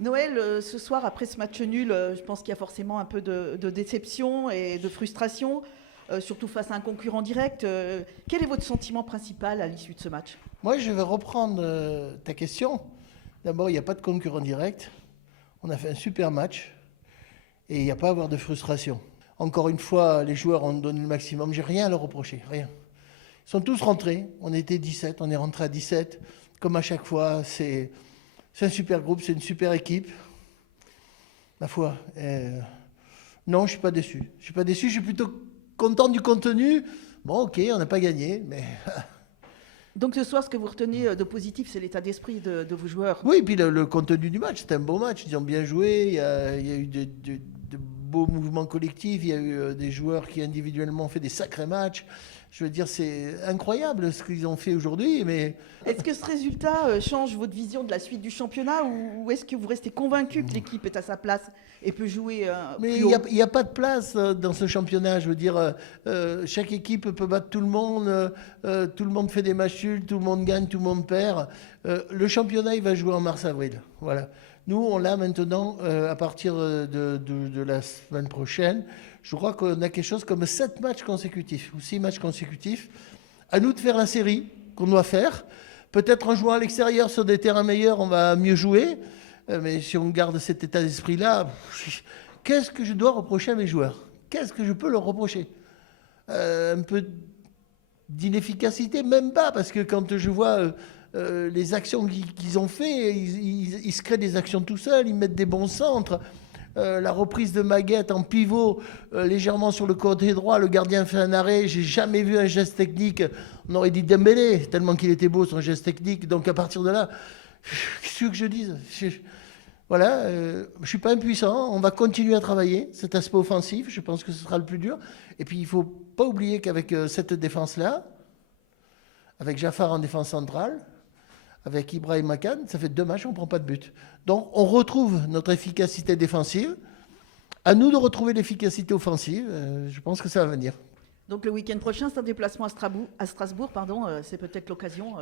Noël, ce soir, après ce match nul, je pense qu'il y a forcément un peu de déception et de frustration, surtout face à un concurrent direct. Quel est votre sentiment principal à l'issue de ce match? Moi, je vais reprendre ta question. D'abord, il n'y a pas de concurrent direct. On a fait un super match et il n'y a pas à avoir de frustration. Encore une fois, les joueurs ont donné le maximum. J'ai rien à leur reprocher, rien. Ils sont tous rentrés. On était 17, on est rentré à 17. Comme à chaque fois, c'est un super groupe, c'est une super équipe. Ma foi, non, je ne suis pas déçu. Je ne suis pas déçu, je suis plutôt content du contenu. Bon, ok, on n'a pas gagné, mais Donc ce soir, ce que vous retenez de positif, c'est l'état d'esprit de vos joueurs. oui, et puis le contenu du match, c'était un beau match. Ils ont bien joué. Il y a eu de beaux mouvements collectifs. Il y a eu des joueurs qui individuellement ont fait des sacrés matchs. Je veux dire, c'est incroyable ce qu'ils ont fait aujourd'hui. Mais Est-ce que ce résultat change votre vision de la suite du championnat ou est-ce que vous restez convaincu que l'équipe est à sa place et peut jouer Mais plus il n'y haut? a, il y a pas de place dans ce championnat. Je veux dire, chaque équipe peut battre tout le monde. Tout le monde fait des matchs nuls, tout le monde gagne, tout le monde perd. Le championnat, il va jouer en mars-avril. Voilà. Nous, on l'a maintenant à partir de la semaine prochaine. Je crois qu'on a quelque chose comme 7 matchs consécutifs ou 6 matchs consécutifs. À nous de faire la série qu'on doit faire. Peut-être en jouant à l'extérieur sur des terrains meilleurs, on va mieux jouer. Mais si on garde cet état d'esprit-là, qu'est-ce que je dois reprocher à mes joueurs? Qu'est-ce que je peux leur reprocher? Un peu d'inefficacité, même pas, parce que quand je vois les actions qu'ils ont fait, ils se créent des actions tout seuls, ils mettent des bons centres. La reprise de Maguette en pivot, légèrement sur le côté droit, le gardien fait un arrêt, j'ai jamais vu un geste technique, on aurait dit Dembélé, tellement qu'il était beau son geste technique, donc à partir de là, qu'est-ce que je dise? Voilà, je ne suis pas impuissant, on va continuer à travailler cet aspect offensif, je pense que ce sera le plus dur. Et puis il ne faut pas oublier qu'avec cette défense-là, avec Jaffar en défense centrale, avec Ibrahim Makan, ça fait 2 matchs, on ne prend pas de but. Donc on retrouve notre efficacité défensive. À nous de retrouver l'efficacité offensive, je pense que ça va venir. Donc le week-end prochain, c'est un déplacement à Strasbourg, pardon, c'est peut-être l'occasion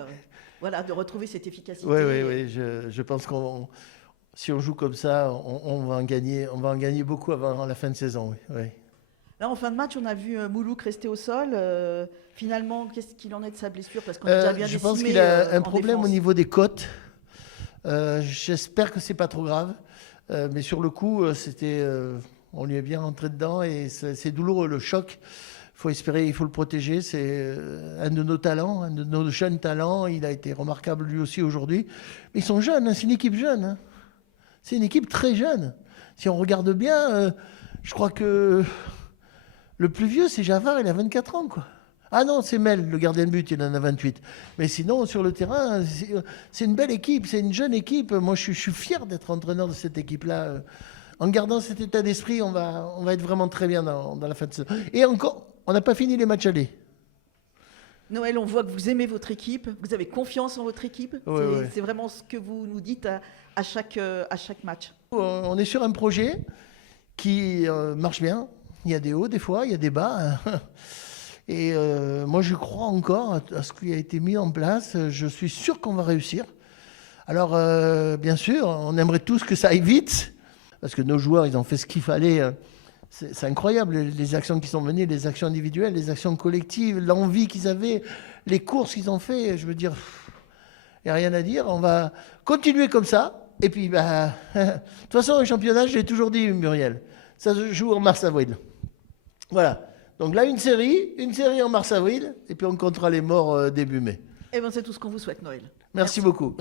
voilà, de retrouver cette efficacité. Oui, oui, oui, je pense qu'on... Si on joue comme ça, on va en gagner beaucoup avant la fin de saison. Oui, oui. Là, en fin de match, on a vu Moulouk rester au sol. Finalement, qu'est-ce qu'il en est de sa blessure? Parce qu'on a déjà bien Je décimé pense qu'il a un en problème défense. au niveau des côtes. J'espère que c'est pas trop grave. Mais sur le coup, on lui est bien rentré dedans et c'est douloureux, le choc. Il faut espérer, il faut le protéger. C'est un de nos talents, un de nos jeunes talents. Il a été remarquable lui aussi aujourd'hui. Mais ils sont jeunes, hein, c'est une équipe jeune. Hein. C'est une équipe très jeune. Si on regarde bien, je crois que le plus vieux, c'est Javard, il a 24 ans, quoi. Ah non, c'est Mel, le gardien de but, il en a 28. Mais sinon, sur le terrain, c'est une belle équipe, c'est une jeune équipe. Moi, je suis fier d'être entraîneur de cette équipe-là. En gardant cet état d'esprit, on va être vraiment très bien dans la fin de saison. Et encore, on n'a pas fini les matchs allés. Noël, on voit que vous aimez votre équipe, vous avez confiance en votre équipe. Ouais, ouais. C'est vraiment ce que vous nous dites à chaque match. On est sur un projet qui marche bien. Il y a des hauts, des fois, il y a des bas. Et moi, je crois encore à ce qui a été mis en place. Je suis sûr qu'on va réussir. Alors, bien sûr, on aimerait tous que ça aille vite, parce que nos joueurs, ils ont fait ce qu'il fallait. C'est incroyable, les actions qui sont menées, les actions individuelles, les actions collectives, l'envie qu'ils avaient, les courses qu'ils ont fait. Je veux dire, il n'y a rien à dire. On va continuer comme ça. Et puis, bah, de toute façon, le championnat, je l'ai toujours dit, Muriel, ça se joue en mars-avril. Voilà. Donc là, une série en mars-avril, et puis on comptera les morts début mai. Eh bien, c'est tout ce qu'on vous souhaite, Noël. Merci beaucoup.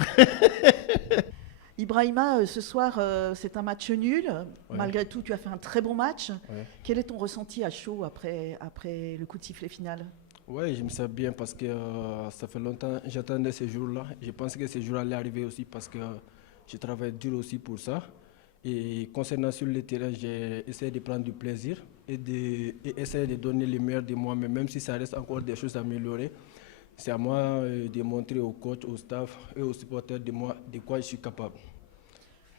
Ibrahima, ce soir, c'est un match nul. Ouais. Malgré tout, tu as fait un très bon match. Ouais. Quel est ton ressenti à chaud après le coup de sifflet final? Ouais, je me sens bien parce que ça fait longtemps que j'attendais ce jour-là. Je pense que ce jour allait arriver aussi parce que je travaille dur aussi pour ça. Et concernant sur le terrain, j'ai essayé de prendre du plaisir et essayer de donner le meilleur de moi-même, même si ça reste encore des choses à améliorer. C'est à moi de montrer au coach, au staff et aux supporters de moi de quoi je suis capable.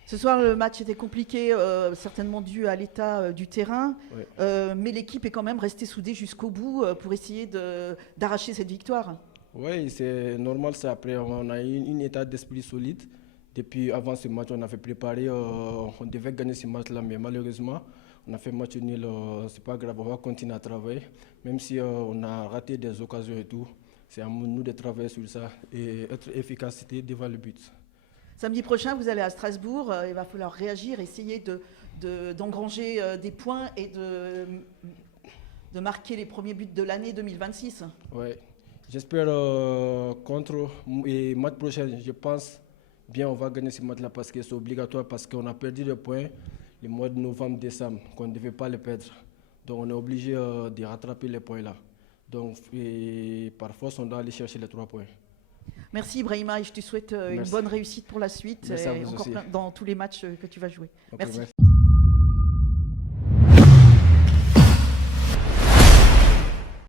Ce soir, le match était compliqué, certainement dû à l'état du terrain, Ouais. mais l'équipe est quand même restée soudée jusqu'au bout pour essayer d'arracher cette victoire. Oui, c'est normal, ça. Après, on a une état d'esprit solide Depuis avant ce match, on avait préparé, on devait gagner ce match-là, mais malheureusement, on a fait match nul. C'est pas grave, on va continuer à travailler. Même si on a raté des occasions et tout, c'est à nous de travailler sur ça et être efficacité devant le but. Samedi prochain, vous allez à Strasbourg. Il va falloir réagir, essayer d'engranger des points et de marquer les premiers buts de l'année 2026. Ouais. J'espère contre et match prochain, je pense bien on va gagner ce match-là parce que c'est obligatoire, parce qu'on a perdu des points le mois de novembre, décembre, qu'on ne devait pas les perdre. Donc on est obligé de rattraper les points là. Donc par force, on doit aller chercher les 3 points. Merci Ibrahima et je te souhaite une bonne réussite pour la suite Merci à et vous encore aussi. dans tous les matchs que tu vas jouer. Ok, Merci. merci.